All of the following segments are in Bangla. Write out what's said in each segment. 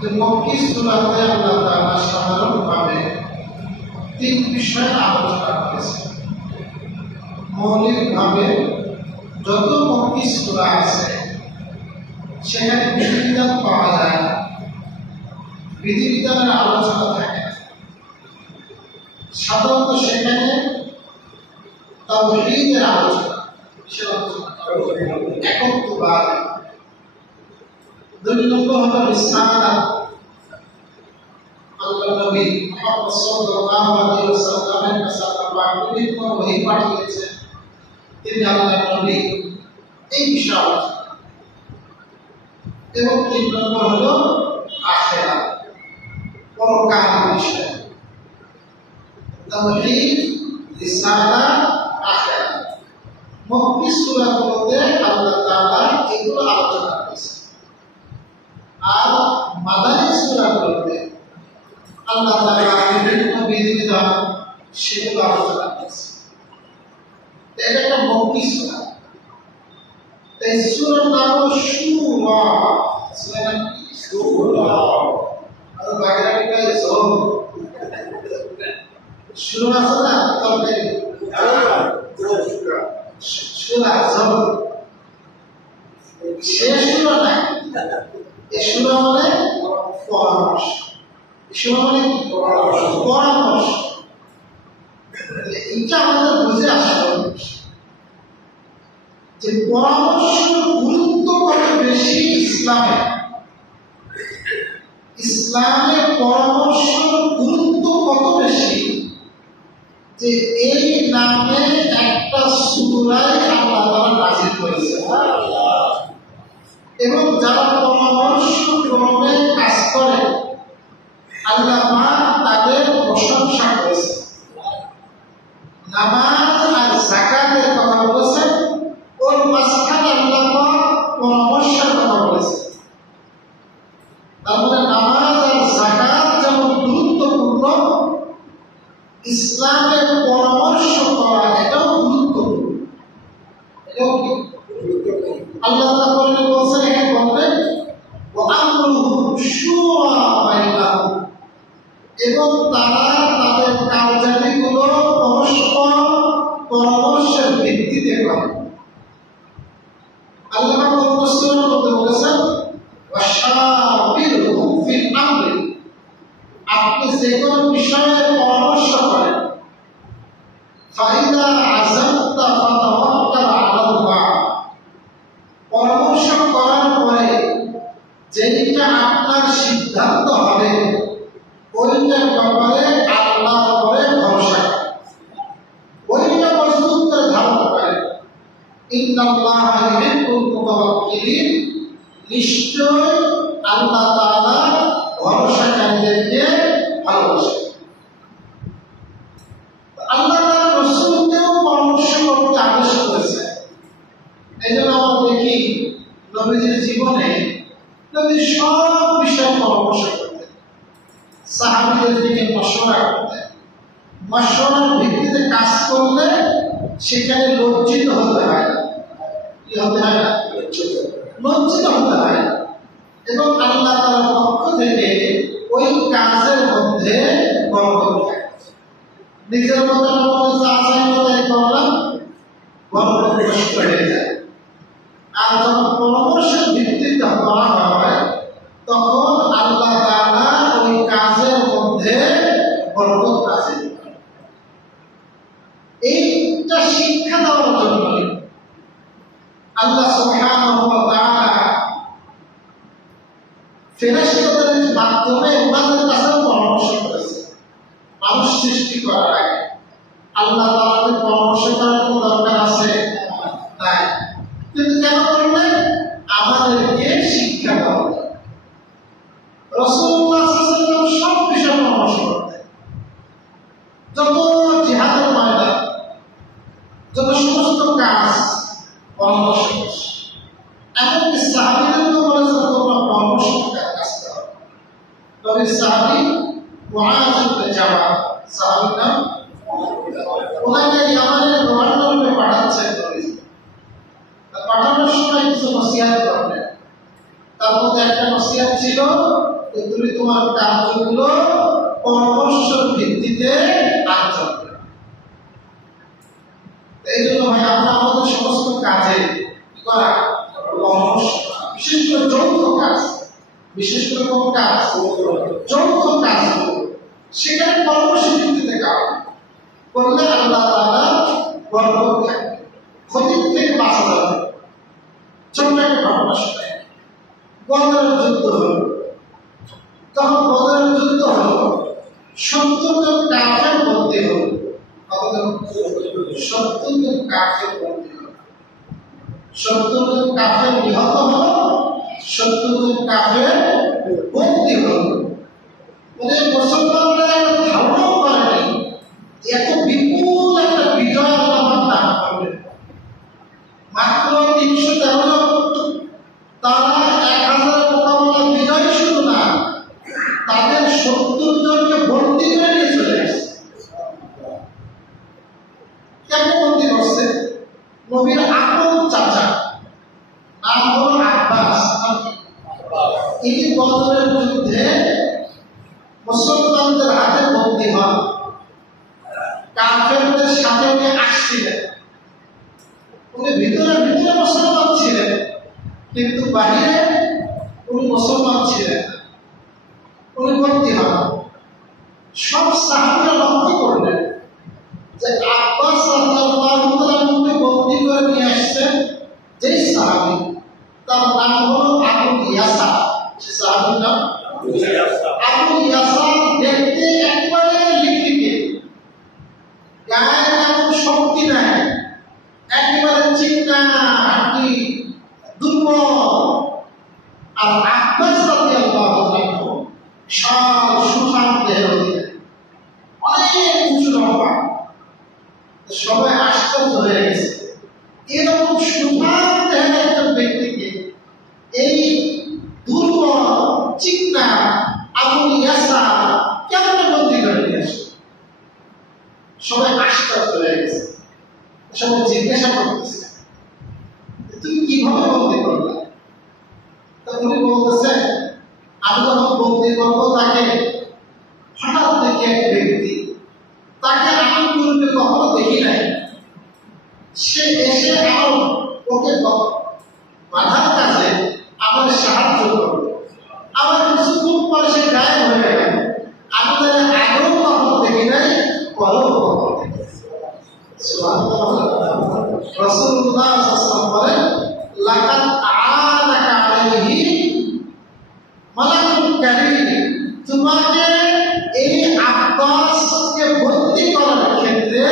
যে মক্কি সূরাতে আল্লাহ তাআলা সাধারণভাবে তিন বিষয়ে আলোচনা করেছেন। মৌলিকভাবে যত মক্কি সূরা আছে সেখানে বিধিবিধান পাওয়া যায় না, বিধিবিধানের আলোচনা থাকে না। সাধারণত সেখানে তাওহীদের আলোচনা, একত্ববাদ। দুই নম্বর হলো রিসালাত, আল্লাহ নবী মুহাম্মদ সাল্লাল্লাহু আলাইহি ওয়াসাল্লামের কাছে আল্লাহ বিভিন্ন ওহী পাঠিয়েছেন, তিনি আল্লাহ নবী, এই বিষয় আলোচনা। এবং তিন নম্বর হলো আখিরাত, পরকাল বিষয়। তাওহীদ, রিসালাত, আখিরাত, মক্কি সূরাগুলোতে আল্লাহ তাআলা এগুলো আলোচনা করেছেন। আর মাদানী সূরাগুলোতে আল্লাহ তাআলা বিভিন্ন বিধিবিধান সেগুলো আলোচনা করেছেন। এটা একটা মক্কি সূরা। এই সূরার নাম হলো শুরা। শুরা আর বাগেরহাট কাছে জোর শুরা আছে না, তবে শুরা জোর শেষ শুরা না। এই শুরা মানে পরামর্শ, শুরা মানে পরামর্শ। এটা আমাদের বুঝে আসলো যে পরামর্শের গুরুত্ব কত বেশি ইসলামে। ইসলামের পরামর্শের গুরুত্ব কত বেশি যে এই নামে একটা সূরায় আল্লাহ তাআলা নাযিল করেছেন। এবং যারা পরামর্শ ক্রমে কাজ করে আল্লাহ পাক তাদের প্রশংসা করেছেন। নামাজ আর যাকাতের কথা বলেছেন, ওর মাঝখানে আল্লাহ পাক পরামর্শের কথা বলেছেন। তাহলে নামাজ আর যাকাত যেমন গুরুত্বপূর্ণ, ইসলামের পরামর্শ করা এটাও গুরুত্বপূর্ণ। এটাও কি আল্লাহ তাআলা বলছেন, এখানে বলবেন ওয়া আমরুহুম শুরা বাইনাহুম, এবং তারা তাদের কার্যাবলীগুলো পরস্পর পরামর্শের ভিত্তিতে করে। আল্লাহ পাক মুসলিমের মধ্যে বলেছেন ওয়াশাবিরহুম ফিল আমরি, আপনি যে কোনো বিষয়ে পরামর্শ করেন। ফাইদা আযামতা ফাতাওয়াক্কাল আলাল্লাহ, পরামর্শ করার পরে যেটা আপনার সিদ্ধান্ত হবে ওইটার ব্যাপারে আল্লাহর উপরে ভরসা করেন, ওইটা পর্যন্ত ধারণ করেন। ইন্নাল্লাহা ইউহিব্বুল মুতাওয়াক্কিলিন, নিশ্চয় আল্লাহ তাআলা ভরসাকারীদেরকে ভালোবাসেন। আল্লাহ তাআলা রাসূলকেও পরামর্শ করতে আদেশ করেছেন। এই জন্য আমরা দেখি নবীজির জীবনে নবী সব বিষয়ে পরামর্শ করতেন, সাহাবীদের দিকে মশওয়ারা করতেন। মশওয়ারার ভিত্তিতে কাজ করলে সেখানে লজ্জিত হতে হয় না। কি হতে হয় না? লজ্জিত হতে হয় না। এবং আল্লাহ তাআলার পক্ষ থেকে ওই কাজের মধ্যে বরকত থাকে। নিজের মতো যা চাই তাই করলাম, বরকত নষ্ট হয়ে যায়। আর যখন পরামর্শের ভিত্তিতে করা হয় তখন আল্লাহ তাআলা ওই কাজের মধ্যে বরকত নাযিল করেন। এইটা শিক্ষা দেওয়ার জন্য আল্লাহ সুবহানাহু ওয়া তাআলা ফেরেশতাদের মাধ্যমে ওনাদের কাছে পরামর্শ করেছেন। মানুষ সৃষ্টি করার আগে আল্লাহ তাআলাকে পরামর্শ করার কোনো দরকার আছে? নাই। কিন্তু কেন করলেন? আমাদেরকে শিক্ষা দেওয়া। রাসূলুল্লাহ সাল্লাল্লাহু আলাইহি ওয়াসাল্লাম সব বিষয়ে পরামর্শ করতেন। যত জিহাদের ময়দান, যত সমস্ত কাজ পরামর্শ করছে। এমনকি সাহাবীদেরকেও বলেছেন তোমরা পরামর্শ করে কাজ করো। নবীর সাহাবী মুআয ইবনে জাবাল, সাহাবীর নাম, ওনাকে ইয়ামানের গভর্নর রূপে পাঠাচ্ছেন। পাঠানোর সময় কিছু নসিহত করলেন। তার মধ্যে একটা নসিহত ছিল তুমি তোমার কাজগুলো পরামর্শের ভিত্তিতে আচরণ করো। এই জন্য ভাই আমরা আমাদের সমস্ত কাজে কি করা, পরামর্শ, বিশেষ করে যৌথ কাজ, বিশেষ করে কোন কাজ, যৌথ কাজ, সেখানে পরামর্শের ভিত্তিতে কাজ করলে আল্লাহ তাআলা বরকত থাকবে, ক্ষতি থেকে বাঁচা যাবে। ছোট্ট একটা ঘটনা শোনাই। বদরের যুদ্ধ হলো, তখন বদরের যুদ্ধ হলো, 70 জন কাফের বন্দী হলো। কতজন? 70 জন কাফের বন্দী হলো। 70 জন কাফের নিহত হলো, 70 জন কাফের বন্দী হলো। ওদের মুসলমানরা একটা ধারণাও করেনি এত বিপুল একটা বিজয় আমার দান করবে। মাত্র 313 জন, তারা 1000 মোকাবেলা বিজয় শুধু না, তাদের 70 জনকে বন্দী করে নিয়ে চলে আসছে। কেমন বন্দী করছে? নবীর আপন চাচা, নাম হলো আব্বাস। এই বদরের যুদ্ধে মুসলমানদের হাতে বন্দী হন, কাফেরদের সাথে উনি আসছিলেন। উনি ভিতরে ভিতরে মুসলমান ছিলেন, কিন্তু বাহিরে উনি মুসলমান ছিলেন। উনি বন্দী হন। সব সাহাবীরা লক্ষ্য করলেন যে আব্বাস রাদিয়াল্লাহু তাআলাকে বন্দী করে নিয়ে আসছেন যেই সাহাবী, তার নাম হলো আবু ইয়াসা। সে সাহাবীর নাম আবু ইয়াসা। দেখতে একবারে লিকলিকে, গায়ে তেমন শক্তি নাই, একেবারে চিন্তা কি দুর্বল। আর আব্বাস রাদিয়াল্লাহু তাআলা বিশাল সুঠাম দেহের অধিকারী, অনেক উঁচু লম্বা। সবাই আশ্চর্য হয়ে গেছে, এরকম সুঠাম দেহের একটা ব্যক্তিকে এই দুর্বল চিন্তা আবু ইয়াসা কেমন বন্দী করে নিয়ে আসে? সবাই আশ্চর্য হয়ে গেছে। সবাই জিজ্ঞাসা করতেছে, তুমি কিভাবে বন্দী করলে? উনি বলতেছেন, আমি যখন বন্দী করবো তাকে, হঠাৎ দেখি এক ব্যক্তি, তাকে আমি পূর্বে কখনো দেখি নাই, সে এসে ওকে বাধার কাছে আমার সাহায্য করবে। আমার কিছুক্ষণ পরে সে গায়েব হয়ে গেল। আমি তাদের আগেও কখনো দেখি নাই, পরেও কখনো দেখি। রাসূলুল্লাহ সাল্লাল্লাহু আলাইহি ওয়াসাল্লাম বলেন, লাকাদ আ'লাকা আলাইহি মালাকুল কারীম। তোমাকে এই আব্বাসকে বন্দী করার ক্ষেত্রে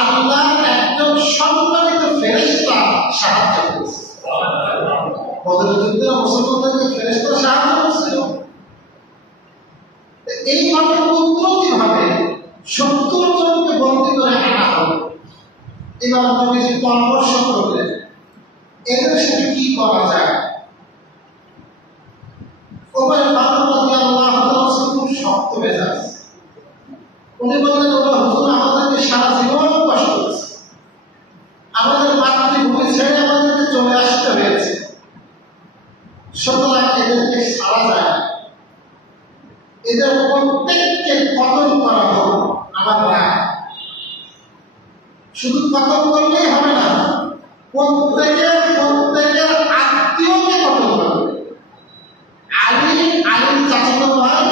আল্লাহ একজন সম্মানিত ফেরেশতা সাহায্য করেছে। বদরের যুদ্ধে মুসলমানদেরকে ফেরেশতা সাহায্য করেছিল। এইভাবে কুদরতিভাবে 70 জনকে বন্দী করে আনা হলো। এবার নবীজি পরামর্শ করলেন, এদের সাথে কি করা যায়। ওমর ফারুক রাদিয়াল্লাহু তাআলা খুব শক্ত মেজাজ। উনি বললেন, ওরা হুজুর আমাদেরকে সারা জীবন কষ্ট দিয়েছে, আমাদের মাতৃভূমি ছেড়ে আমাদেরকে চলে আসতে হয়েছে, সুতরাং এদেরকে সারা যায়, এদের প্রত্যেককে কতল করা হোক আমার রায়। শুধু কতল করলেই হবে না, প্রত্যেকের আত্মীয়কে কতল করবে। আলীর চাচাতো ভাই,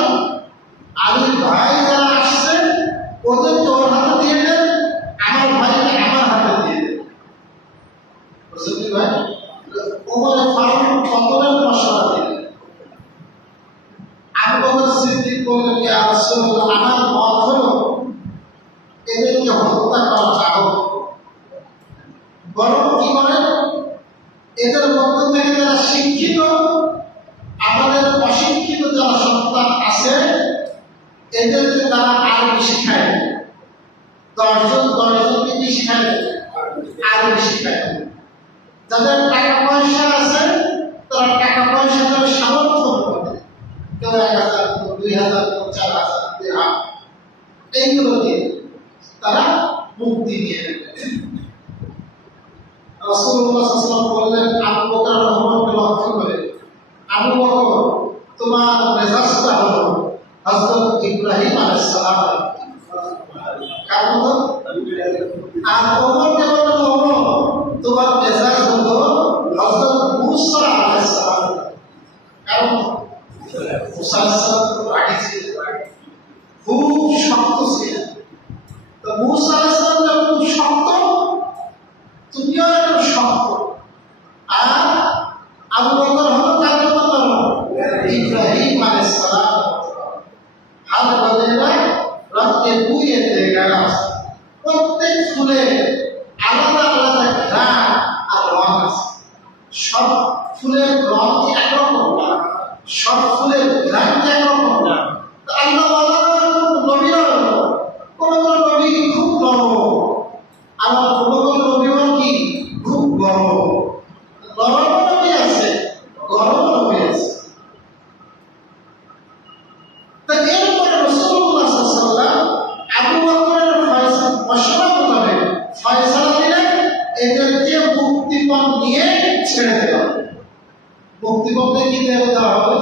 আলীর ভাই যারা আসছে ওদের তোর হাতে দিয়ে দেন, আমার ভাইকে আমার হাতে দিয়ে দেন। বুঝলি ভাই? ওমর ফারুক কতলের মশলা দিলেন। আবু বকর সিদ্দিক বললেন, ইয়া রাসূলুল্লাহ, আমার মত হলো এদেরকে হত্যা করা যাবে, বরং কি করেন, এদের মধ্য থেকে যারা শিক্ষিত, আমাদের অশিক্ষিত যারা সন্তান আছে, এদেরকে তারা আরবি শিখায়। 10 জনকে কি শিখায়? আরবি শিখায়। যাদের টাকা পয়সা আছে তারা টাকা পয়সা করে সামর্থ্য করে, কেউ 1000, 2000, 4000 দিরহাম, এইগুলো দিয়ে তারা মুক্তি নিয়ে নেবে। রাসূলুল্লাহ সাল্লাল্লাহু আলাইহি ওয়াসাল্লাম বললেন, আবু বকর রহমানকে লক্ষ্য করে, আবু বকর তোমার মেজাজ হযরত ইব্রাহিম আলাইহিস সালাম। কারণ আর ওমর যেমন ওমর, তোমার মেজাজ হলো হযরত মুসা আলাইহিস সালাম। কারণ মুসা আলাইহিস সালাম তো রাগী ছিল, খুব শক্ত ছিল। তো মুসা আলাইহিস সালাম যখন খুব শক্ত, তুমিও একটু শক্ত। আর আবু বকর হলো কাদের মতো, ইব্রাহিম আলাইহিস সালাম। হাত বদলে রক্তে বুয়ে দেগা। প্রত্যেক ফুলে আলাদা আলাদা ঘ্রাণ আর রং আছে। সব ফুলের রং একরকম না, সব ফুলের ঘ্রাণ একরকম না। আল্লাহ নবীরা কোন কোন নবী খুব নরম, আবার কোন কোন নবীও কি খুব গরম। নরম নবী আছে, গরম নবী আছে। তা এরপরে রাসূলুল্লাহ সাল্লাল্লাহু আলাইহি ওয়াসাল্লাম আবু বকরের মশওয়ারা মোতাবেক ফয়সালা দিলেন, এদেরকে মুক্তিপণ নিয়ে ছেড়ে দেওয়া। মুক্তিপণে কি দেওয়া হবে?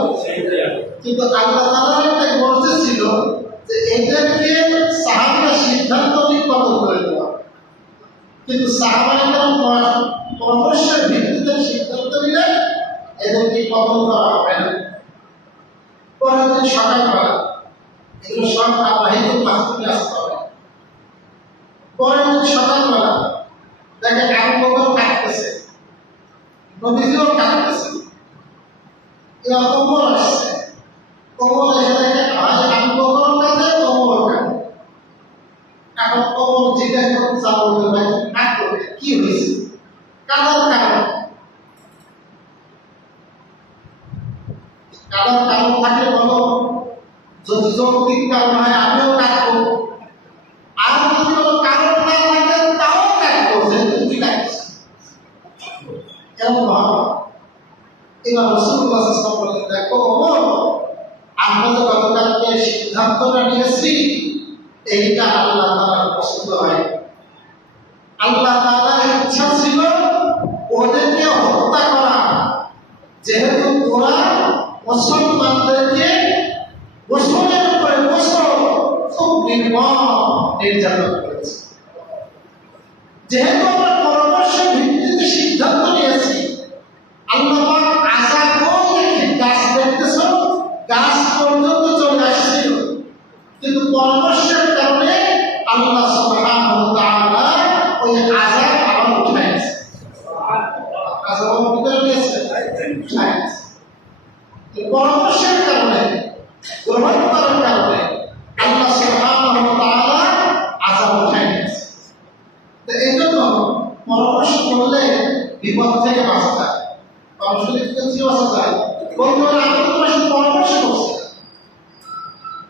কিন্তু আল্লাহ তাআলা একটা বলতেছিল যে এদেরকে সাহাবীরা সিদ্ধান্ত নিয়ে কতল করে দেওয়া। কিন্তু সাহাবায়ে পরামর্শের ভিত্তিতে সিদ্ধান্ত নিলে এদেরকে কতল করা হবে না। পরের দিন সকালবেলা এগুলো সব আবাহিত মাহফিলে আসতে হবে। পরের দিন সকালবেলা দেখে আবু বকর কাঁদতেছে, নবীজিও কাঁদতেছে, ওমর আসছে। ওমর এসে দেখে আবু বকর কাঁদে, ওমর কাঁদে। এখন ওমর জিজ্ঞাসা করতে চাবো, ভাই কাঁদবে কি হয়েছে, কাঁদার কারণ? কারণ কারণ থাকলে বলো, যদি যৌক্তিক কারণ হয় আমিও কাটবো, আর যদি কোনো কারণ না থাকে তাও কাটবো, যেহেতু তুমি কাটছো। এরকম ভাবা। এবার রাসূলুল্লাহ সাল্লাল্লাহু আলাইহি ওয়াসাল্লাম বলেন, দেখো ওমর, আমরা যে গতকালকে সিদ্ধান্তটা নিয়েছি এইটা আল্লাহ তাআলার পছন্দ হয়। আল্লাহ তাআলার ইচ্ছা ছিল ওদেরকে হত্যা করা, যেহেতু ওরা মুসলমানদেরকে বছরের উপরে বছর খুব নির্মম নির্যাতন করেছে। যেহেতু আমরা পরামর্শের ভিত্তিতে সিদ্ধান্ত নিয়েছি, আল্লাহ পাক আশা করে গাছ দেখতেছ, গাছ পর্যন্ত চলে আসছিল, কিন্তু পরামর্শের কারণে আল্লাহ সুবহানাহু ওয়া তাআলা ওই আযাব আবার উঠাইছে। আযাব ভিতরে নিয়েছে, উঠাইছে। পরামর্শের কারণে, গ্রহণ করার কারণে আল্লাহ সুবহানাহু ওয়া তাআলা আযাব উঠাই নিয়েছে। তো এই জন্য পরামর্শ করলে বিপদ থেকে বাঁচা যায়, পরামর্শ থেকে বাঁচা যায়। বলতে পারে আমি তো তোমার সাথে পরামর্শ করছি,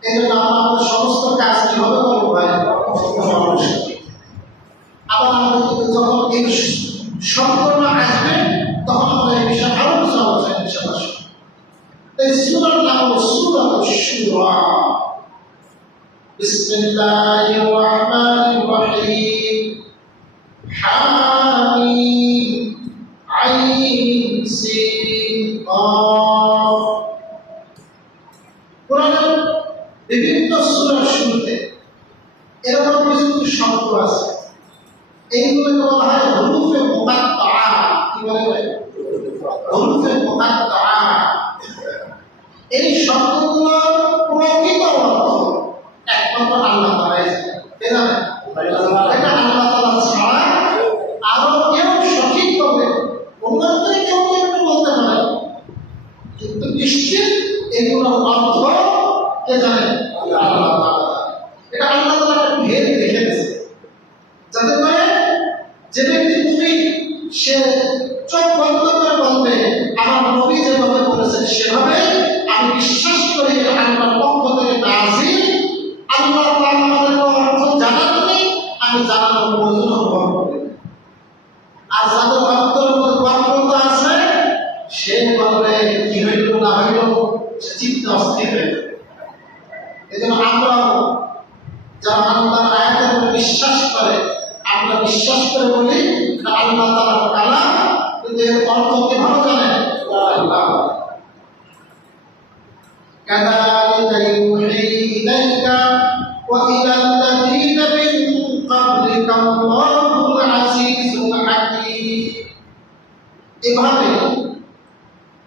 এই জন্য আমরা আমাদের সমস্ত কাজ কিভাবে করবো ভাই? পরামর্শ। আবার আমাদের যখন এই সম্পূর্ণ আসবে তখন আমরা এই বিষয়ে আরো কিছু আলোচনা বিষয় আসবে। এই সূরার নাম হলো সূরাতুশ শুরা। বিসমিল্লাহির রহমানির রহিম। হামিম আইন সিন কাফ। কোরআনের বিভিন্ন সূরার শুরুতে এরকম কিছু শব্দ আছে, এইগুলোকে বলা হয় হুরুফে মুকাত্তাআ। কি বলে? হুরুফে মুকাত্তাআ। এই শব্দগুলোর প্রকৃত অর্থ একমাত্র আল্লাহ তাআলাই জানেন। কে জানেন? এটা আল্লাহ তাআলা ছাড়া আরো কেউ সঠিকভাবে অন্যত্র কেউ একটু বলতে পারে, কিন্তু নিশ্চিত এগুলোর অর্থ কে জানেন? আল্লাহ তাআলা। এটা আল্লাহ তাআলা একটা ভেদ রেখে দিয়েছে, যাতে করে যে ব্যক্তি তুমি সে চোখ বন্ধ করে বলবে আমার নবী যেভাবে বলেছেন সেভাবে আমি বিশ্বাস করি আল্লাহর পক্ষ থেকে নাযিল, আল্লাহ তাআলা আমাদের অর্থ জানাননি, আমি জানানোর প্রয়োজন অনুভব করি। আর যাদের অন্তরের মধ্যে গর্বতা আছে সে বলবে কি হইল না হইল, সে চিন্তা অস্থির হয়ে যাবে। এই জন্য আমরাও যারা আল্লাহর আয়াতের উপর বিশ্বাস করে, আমরা বিশ্বাস করে বলি আল্লাহ তাআলার কালাম, কিন্তু এর অর্থ কি ভালো জানেন? আল্লাহ। কাযালিকা ইউহী ইলাইকা ওয়া ইলাল্লাযীনা মিন ক্বাবলিকা আল্লাহুল আজিজুল হাকীম। এভাবে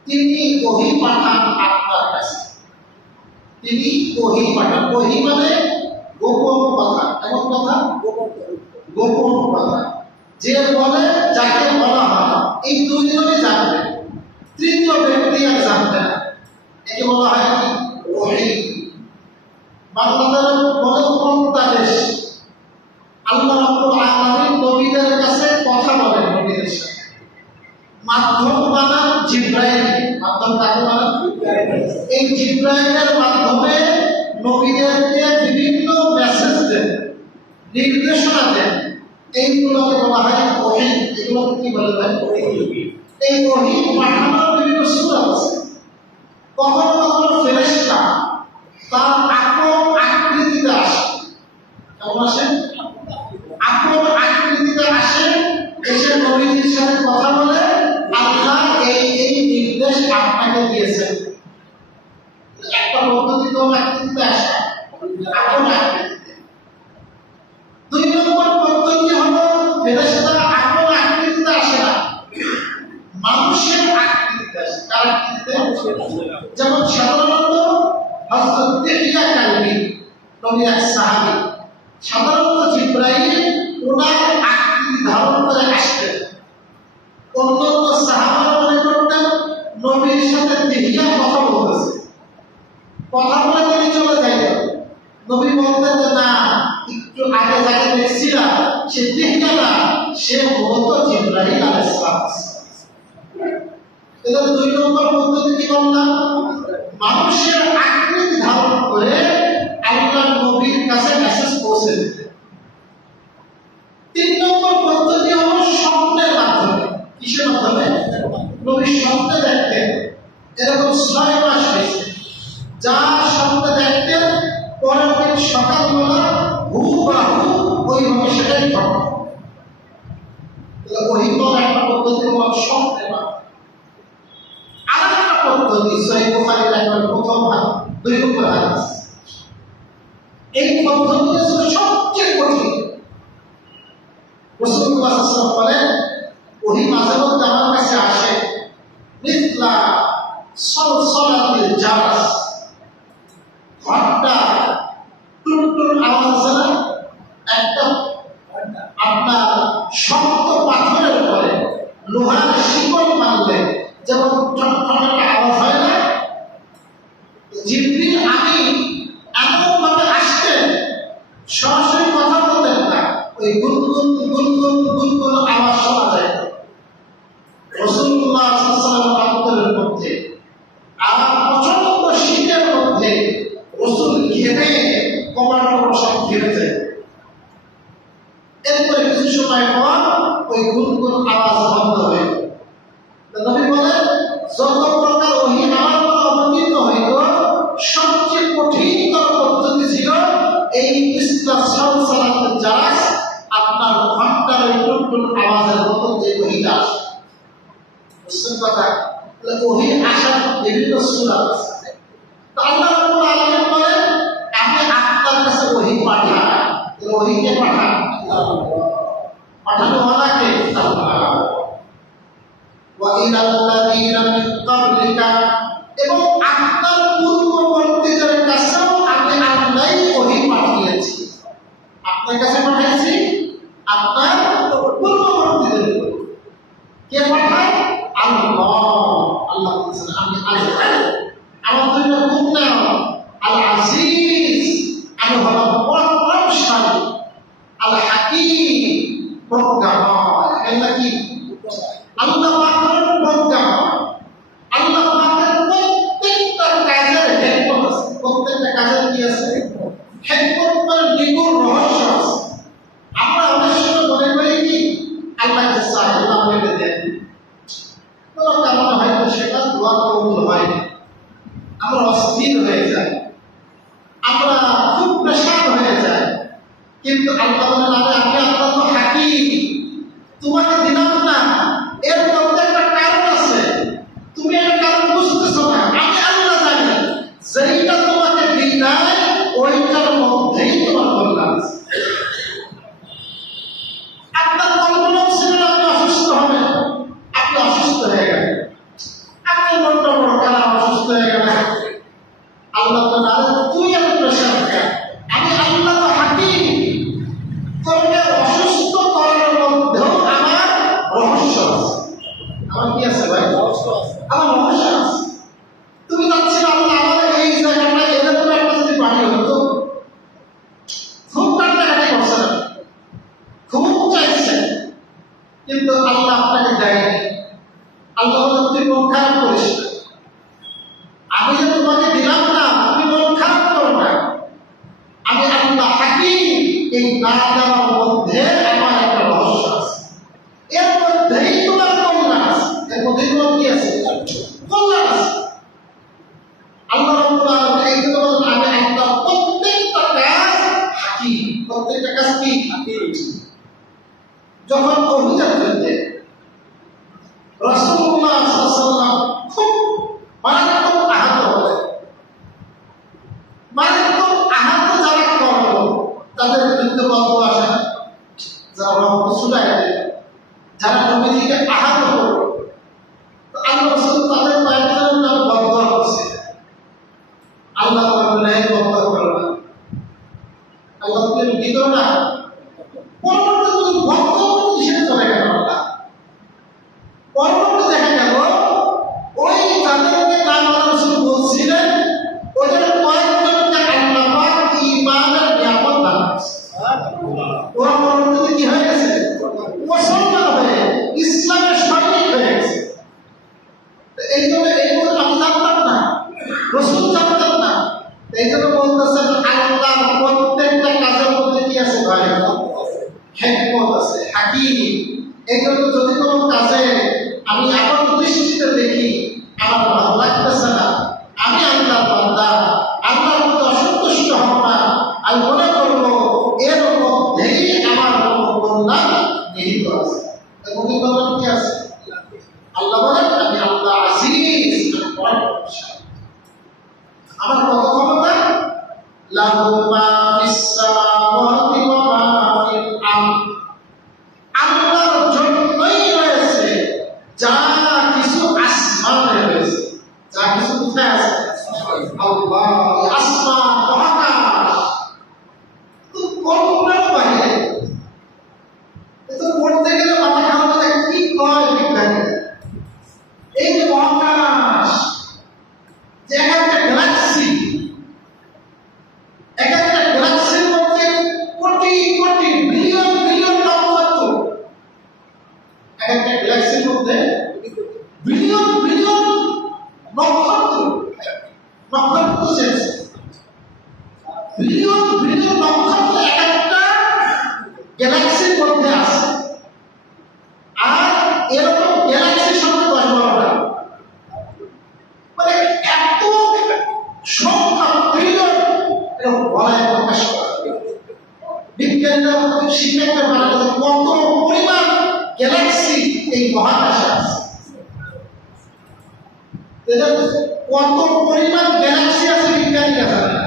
তিনি ওহী পাঠান আপনার কাছে। তিনি ওহী পাঠান। ওহী মানে গোপন কথা। এমন কথা গোপন কথা। যে বলে যাকে বলা হয় এই দুইজনই জানবে, তৃতীয় ব্যক্তি আর জানবে না। একে বলা হয় কি ওহী। বাংলাদেশ বলে প্রত্যাদেশ। আল্লাহ রাব্বুল আলামিন নবীদের কাছে কথা বলেন, নবীদের সাথে মাধ্যম বানান জিবরাইল। মাধ্যম কাকে বানান? এই জিবরাইলের মাধ্যমে নবীদেরকে বিভিন্ন মেসেজ দেন, নির্দেশনা দেন। এইগুলোকে বলা হয় ওহী। এগুলোকে কি বলে ভাই? এই ওহী পাঠানোর বিভিন্ন সূরা আছে। কখনো কখনো ফেরেশতা তার আকৃতিতে আসে। কেমন আসে? আকৃতিতে আসে, এসে নবীজির সাথে কথা বলে আল্লাহ এই নির্দেশ আপনাকে দিয়েছেন। একটা পদ্ধতি তো আকৃতিতে আসে, আকৃতিতে। দুই নম্বর পদ্ধতি হলো ফেরেশতা আকৃতিতে আসে না, মানুষের আকৃতিতে আসে। কার আকৃতিতে? যেমন সাধারণত হযরত দিহিয়া কালবি নবী এক সাহাবী, সাধারণত জিবরাইল ওনার আকৃতি ধারণ করে আসতেন। অন্যান্য সাহাবারা মনে করতেন নবীর সাথে দিহিয়া কথা বলতেছে, কথা বলে তিনি চলে যাইতেন। নবী বলতেন যে না, একটু আগে যাকে দেখছিলাম সে দিহিয়া না, সে মূলত জিবরাইল আলাইহিস সালাম। এদের দুই নম্বর পদ্ধতি কি বললাম? মানুষের আকৃতি ধারণ করে আল্লাহর নবীর কাছে মেসেজ পৌঁছে দিতে। তিন নম্বর পদ্ধতি হলো স্বপ্নের মাধ্যমে। কিসের মাধ্যমে? নবী স্বপ্নে দেখতেন। এরকম 6 মাস হয়েছে যা স্বপ্নে দেখতেন, পরের দিন সকালবেলা হুবহু ওইভাবে সেটাই ঘটে। ওহী বলা একটা পদ্ধতি হলো স্বপ্নের মাধ্যমে। আরেকটা পদ্ধতি সহিহ বুখারীর একবার প্রথম ভাগ 2 নম্বর হাদিস। এই পদ্ধতি সবচেয়ে কঠিন। রাসূলুল্লাহ সাল্লাল্লাহু আলাইহি ওয়াসাল্লাম বলেন, ওহী মাঝে মধ্যে আমার কাছে আসে মিথলা সলসলাতিল জারাস। ঘন্টা টুনটুন আওয়াজ আছে না? একটা আপনার শক্ত পাথরের উপরে লোহার শিকল মারলে যেমন ঠনঠন একটা আওয়াজ হয় না? জিবরিল আমিন এমনভাবে আসতেন, সরাসরি কথা বলতেন না, ওই গুনগুন গুনগুন গুনগুন আওয়াজ শোনা যায় রাসূলুল্লাহ সাল্লাল্লাহু আলাইহি ওয়াসাল্লামের মধ্যে। আর প্রচন্ড শীতের মধ্যে রাসূল ঘেমে কমান্ডার সব ঘেমে যায়। এরপরে কিছু সময় পর ওই গুনগুন আওয়াজ বন্ধ হয়ে যায়। নবী বলেন, যত প্রকার ওহী আমার উপর অবতীর্ণ হইত, সবচেয়ে কঠিনতর পদ্ধতি ছিল এই ইসলাম সালসালাতুল জারাস, আপনার ঘন্টার ওই টুনটুন আওয়াজের মতো যে ওহীটা আসে। বুঝছেন কথা? ওহী আসার বিভিন্ন সূরা আছে। তো আল্লাহ রাব্বুল আলামিন বলেন, আমি আপনার কাছে ওহী পাঠাই। ওহী কে পাঠান? পাঠানো ওয়ালাকে আল্লাহ। ওয়া ইলাল্লাযীনা মিন ক্বাবলিকা, এবং আপনার পূর্ববর্তীদের কাছেও আমি আল্লাহই ওহী পাঠিয়েছি। আপনার কাছে পাঠিয়েছি, আপনার পূর্ববর্তীদের। কে পাঠায়? আল্লাহ। আল্লাহ বলেছেন আমি আল্লাহ। আমার দুইটা গুণ নাম আল আজিজ, আমি হলাম পরাক্রমশালী, আল হাকীম, প্রজ্ঞাময়। এটা কি? আল্লাহ পাকের প্রজ্ঞাময়। আল্লাহ পাকের প্রত্যেকটা কাজের হিকমত আছে। প্রত্যেকটা কাজের কি আছে? হিকমত মানে নিগুড় রহস্য আছে। আমরা অনেক সময় মনে করি কি আল্লাহকে চাই, আল্লাহ মেরে দেন, কোনো কারণে হয়তো সেটা দোয়া কবুল হয় না। আমরা অস্থির হয়ে যাই, আমরা খুব পেশাব হয়ে যাই। কিন্তু আল্লাহ বলেন, আমি আল্লাহ তো হাকীম, তোমাকে দিলাম না, এর মধ্যে একটা কারণ আছে, তুমি এর কারণ বুঝতেছো না, আমি আল্লাহ জানি। যেইটা তোমাকে দিই নাই ওইটার মধ্যেই তোমার কল্যাণ আছে। আপনার কল্পনাও ছিল না আপনি অসুস্থ হবেন, আপনি অসুস্থ হয়ে গেলেন, আপনি মনটা বড় খারাপ, অসুস্থ হয়ে গেলেন। আল্লাহ তো না, তুই এত প্রেশার কেন? আমি আল্লাহ তো হাকিম, তোকে অসুস্থ করার মধ্যেও আমার রহস্য আছে। আমার কি আছে ভাই? আমার রহস্য আছে। তুমি যাচ্ছি আল্লাহ আমাদের এই জায়গাটা এরকম একটা যদি বাড়ি হতো, খুব কান্নাকাটি করছেন, খুব চাইছেন, কিন্তু আল্লাহ আপনাকে দেয়নি। আল্লাহ বলেন তুই মন খারাপ করিস না, আমি যে তোমাকে দিলাম না, তুমি মন খারাপ করো না। আমি আল্লাহ হাকিম, এই না দেওয়ার মধ্যে আমার একটা রহস্য আছে, এর মধ্যেই তোমার কল্যাণ আছে, এর মধ্যেই তোমার কি আছে? কল্যাণ আছে। আল্লাহ রাব্বুল আলামিন এই জন্য বলেন আমি আল্লাহ প্রত্যেকটা কাজ হাকিম, প্রত্যেকটা কাজ কি হাকিম। যখন অভিযান চলতে রাসূলুল্লাহ সাল্লাল্লাহু আলাইহি ওয়াসাল্লাম খুব মারাত্মক আহত হলেন, মারাত্মক আহত যারা করলো তাদের বিরুদ্ধে গল্প আসে না, যারা রক্ত ছুটায় গেল, যারা নবীজিকে আহত করলো, আল্লাহ রাসূল তাদের পায়ের জন্য বদদোয়া করছে। আল্লাহ তাআলা বদদোয়া করলো না, আল্লাহ তুমি কি করো না, পরবর্তীতে তুমি বদদোয়া করতে নিষেধ করে গেল আল্লাহ। পরবর্তী দেখা গেল ওই যাদেরকে নাম আল্লাহ রাসূল বলছিলেন ওদের কয়েকজনকে আল্লাহ পাক ঈমানের নিয়ামত দান করেছে। ওরা পরবর্তীতে কি হয়ে গেছে? মুসলমান হয়ে ইসলামের সৈনিক হয়ে গেছে। এই জন্য এইগুলো আমি জানতাম না, রাসূল জানতেন না। এই জন্য বলতেছেন আল্লাহর প্রত্যেকটা কাজের মধ্যে কি আছে ভাই? হিকমত আছে, হাকিম। এই জন্য যদি কোনো কাজে আমি আমার দৃষ্টিতে দেখি আমার ভালো লাগতেছে না, আমি আল্লাহর বান্দা, আল্লাহর প্রতি অসন্তুষ্ট হব না, আমি মনে করবো এর মধ্যেই আমার কল্যাণ নিহিত আছে। এর মধ্যে কল্যাণ কি আছে? আল্লাহ বলেন আমি আল্লাহ আজিজ, আমি পরাক্রমশালী। আমার কত ক্ষমতা? লাহু মা ফিস সামাওয়াতি ওয়া মা ফিল আরদ। আল্লাহর জন্যই রয়েছে যা কিছু আসমানে রয়েছে, যা কিছু কোথায় আছে? আল্লাহ আসমান মহাকাশ তো কল্পনার বাইরে। এটা পড়তে গেলে মাথা খারাপ হয়ে যায়, কি কয় বিজ্ঞানী এই যে মহাকাশ, যে একটা গ্যালাক্সি, এক একটা গ্যালাক্সির মধ্যে কোটি কোটি বিলিয়ন বিলিয়ন নক্ষত্র, এক একটা গ্যালাক্সির মধ্যে বিলিয়ন বিলিয়ন নক্ষত্র, নক্ষত্র শেষ বিলিয়ন বিলিয়ন নক্ষত্র এক একটা গ্যালাক্সির মধ্যে আছে। আর এরকম গ্যালাক্সির সঙ্গে 10-12টা, মানে এত সংখ্যা ট্রিলিয়ন, এরকম বলায় প্রকাশ করা বিজ্ঞানীরা শিক্ষার্থীরা মানে কত পরিমাণ গ্যালাক্সি এই মহাকাশে আছে। কত পরিমাণ গ্যালাক্সি আছে বিজ্ঞানীরা জানে।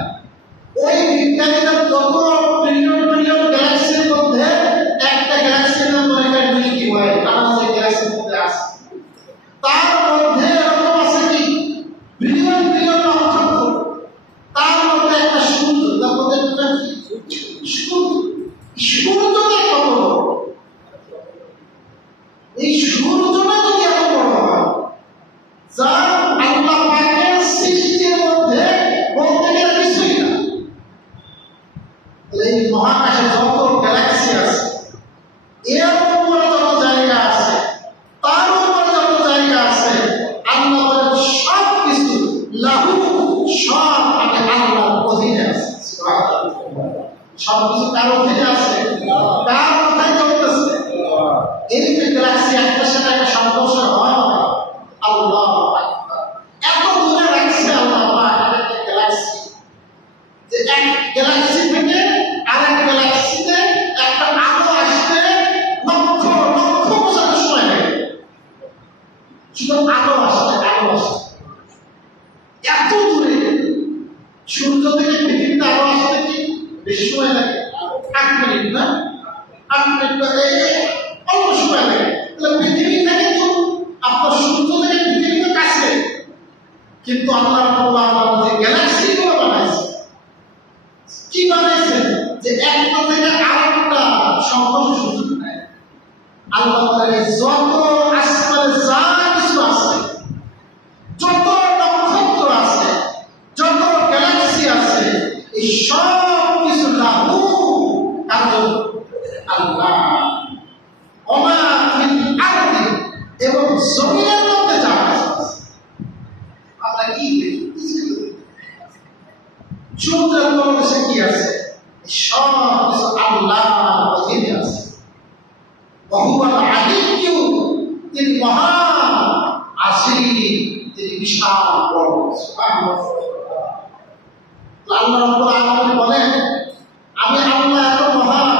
ওই বিজ্ঞানীরা যত ট্রিলিয়ন ট্রিলিয়ন গ্যালাক্সির মধ্যে একটা গ্যালাক্সির নাম মনে করেন মিল্কি ওয়ে, তারা সেই গ্যালাক্সির মধ্যে আছে। তার মধ্যে এরকম আছে কি বিলিয়ন বিলিয়ন নক্ষত্র, তার মধ্যে একটা সূর্য, তার মধ্যে একটা সূর্য, সূর্যটা কত বড়, এই সূর্যটা যদি এত বড় হয়, যা আল্লাহ পাকের সৃষ্টির মধ্যে বলতে গেলে কিছুই না। এই মহাকাশে যত গ্যালাক্সি আছে, এর উপরে যত জায়গা আছে, তার উপরে যত জায়গা আছে, আল্লাহ বলেন সব কিছু লাহু, সব আমি আল্লাহর অধীনে আছে। সব কিছু কার অধীনে আছে? কার কোথায় চলতেছে? এই যে গ্যালাক্সি একটার সাথে একটা সংঘর্ষ হয়, আল্লাহ এত দূরে রাখছে আল্লাহ একটা গ্যালাক্সি, যে এক গ্যালাক্সি থেকে আরেক গ্যালাক্সিতে একটা আলো আসতে লক্ষ লক্ষ বছর সময় লাগে। শুধু আলো আসতে এত দূরে। সূর্য থেকে পৃথিবীতে আলো আসতে কি বেশি সময় লাগে? 8 মিনিট না? 8 মিনিট অল্প সময় লাগে। তাহলে পৃথিবী থেকে তো আপনার সূর্য থেকে পৃথিবীতে কাছে, কিন্তু আল্লাহ রাব্বুল আলামিন যে গ্যালাক্সি গুলো বানাইছে, কি বানাইছেন যে একটা থেকে আরেকটা সম্পর্ক সুযোগ নেয়। আল্লাহ বলেন যত আসমানে যা কিছু আছে, যত নক্ষত্র আছে, যত গ্যালাক্সি আছে, এই সব কিছু লাহু কারণ আল্লাহ ওমা ফিল আরদি, এবং জমিনের মধ্যে যা আছে আমরা কি দেখি? সমুদ্রের তলদেশে কি আছে? সব কিছু আল্লাহর অধীনে আছে। বহুল আলিম, তিনি মহান, আসীম, তিনি বিশাল বড়। আল্লাহ রাব্বুল আলামিন বলেন আমি আল্লাহ এত মহান,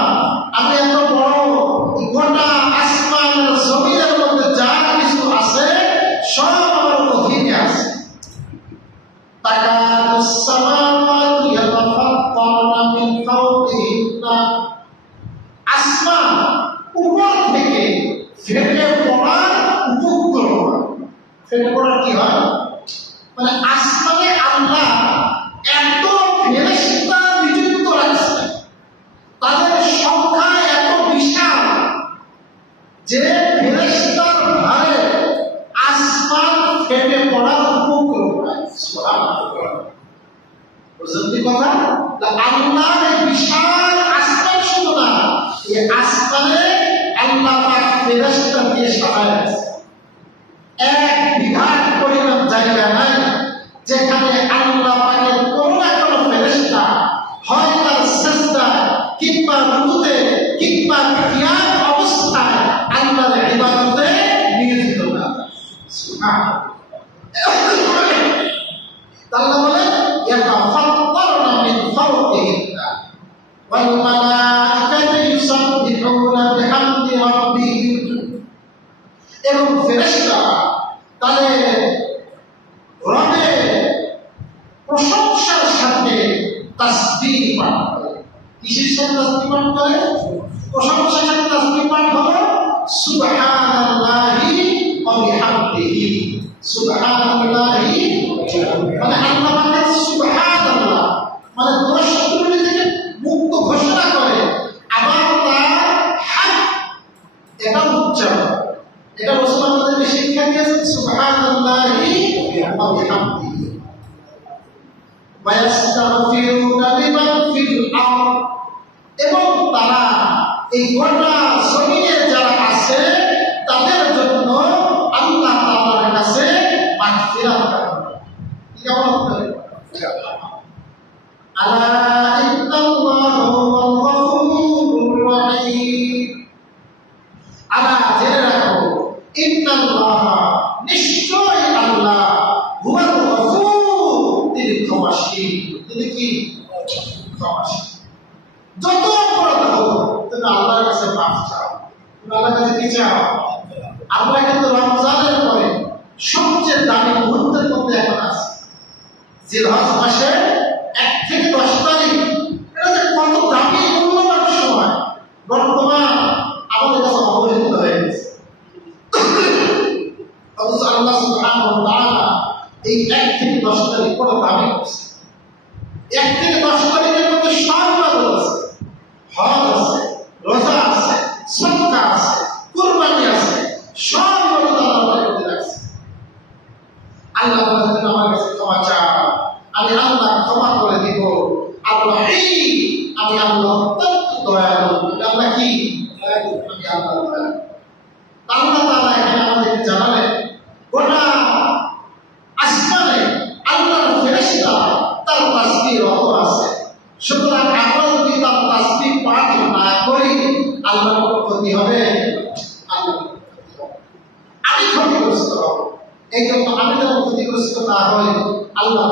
আমি এত বড়, গোটা আসমানের জমিনের মধ্যে যা কিছু আছে সব আমার অধীনে আছে। তাকাদুস সামাওয়াতু ইয়াতাফাত্তারনা মিন ফাওকিহিন্না, আসমান উপর থেকে ফেটে পড়ার উপক্রম। ফেটে পড়ার কি হয়? মানে আসমানে আল্লাহ এত ফেরেশতা নিযুক্ত রাখছেন, তাদের সংখ্যা এত বিশাল যে ফেরেশতার ভারে আসমান ফেটে পড়ার উপক্রম হয়। সুবহানাল্লাহ, বুঝলি কথা? আল্লাহর এই বিশাল আসমান শুধু না, এই আসমানে আল্লাহ পাক ফেরেশতা দিয়ে সাজায় আছে। এক বিঘাত পরিমাণ জায়গা নাই যেখানে আল্লাহ পাকের কোনো না কোনো ফেরেশতা হয় তার সিজদা কিংবা রুকুতে কিংবা কিয়াম অবস্থায় আল্লাহর ইবাদতে নিয়োজিত না। সুবহানাল্লাহ। আল্লাহ বলেন ইয়াতাফাত্তারনা মিন ফাওকিহিন্না ওয়াল মালাইকাতু ইউসাব্বিহুনা বিহামদি রাব্বিহিম, এবং ফেরেশতা তাদের রবের প্রশংসার সাথে তাসবিহ পাঠ করে। কিসের সাথে তাসবিহ পাঠ করে? প্রশংসার সাথে তাসবিহ পাঠ হলো সুবহানাল্লাহি ওয়া বিহামদিহি। সুবহানাল্লাহি মানে আল্লাহ পাকের সুবহানাল্লাহ মানে দোষ ত্রুটি থেকে মুক্ত ঘোষণা করে, আবার তার হামদ এটা উচ্চারণ। এটা রাসূল আমাদেরকে শিক্ষা দিয়েছেন সুবহানাল্লাহি ওয়া বিহামদিহি। ওয়া ইস্তাগফিরুনা লিমান ফিল আরদ, এবং তারা এই গোটা জমিনে যারা আছে তাদের জন্য আল্লাহ তাআলার কাছে মাগফিরাত চান। কি কেমন হবে? আলা ইন্নাল্লাহা হুয়াল গফুরুর রহিম। আলা জেনে রাখো, ইন্নাল্লাহা নিশ্চয় আল্লাহ হুয়াল গফুর, তিনি ক্ষমাশীল। তিনি কি? ক্ষমাশীল। যত অপরাধ হোক তুমি আল্লাহর কাছে মাফ চাও। তুমি আল্লাহর কাছে কি চাও? আমরা কিন্তু রমজানের পরে সবচেয়ে দামি মুহূর্তের মধ্যে এখন আছে জিলহজ মাসে 1 থেকে 10 তারিখ। এটা যে কত দামি মূল্যবান সময়, বর্তমান আমাদের কাছে অবহেলিত হয়ে গেছে। অথচ আল্লাহ সুবহানাহু ওয়া তাআলা এই 1 থেকে 10 তারিখ বড় দামি করছে। 1 থেকে 10 তারিখের মধ্যে সব ইবাদত আছে, হজ আছে, রোজা আছে, সাদকা আছে, কুরবানি আছে, সব ইবাদত আল্লাহ করতে রাখছে। আল্লাহ বলেন আমার কাছে ক্ষমা চাও, আমি আল্লাহ ক্ষমা করে দিব। আর রহিম, আমি আল্লাহ অত্যন্ত দয়ালু। আল্লাহ কি? আমি আল্লাহ দয়ালু। আল্লাহ তাআলা এখানে আমাদেরকে জানালেন গোটা আসমানে আল্লাহর ফেরেশতা তার তাসবিহ রত আছে। সুতরাং আমরা যদি তার তাসবিহ পাঠ না করি আল্লাহর ক্ষতি হবে। আমি ক্ষতিগ্রস্ত হব। এই জন্য আমি যেন ক্ষতিগ্রস্ত না হই, আল্লাহ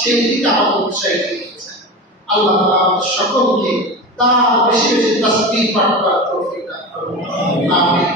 সেই দিকে আমাকে উৎসাহিত করেছেন। আল্লাহ তাআলা আমাদের সকলকে তার বেশি বেশি তাসবিহ পাঠ করার তৌফিক দান করুন। আমিন।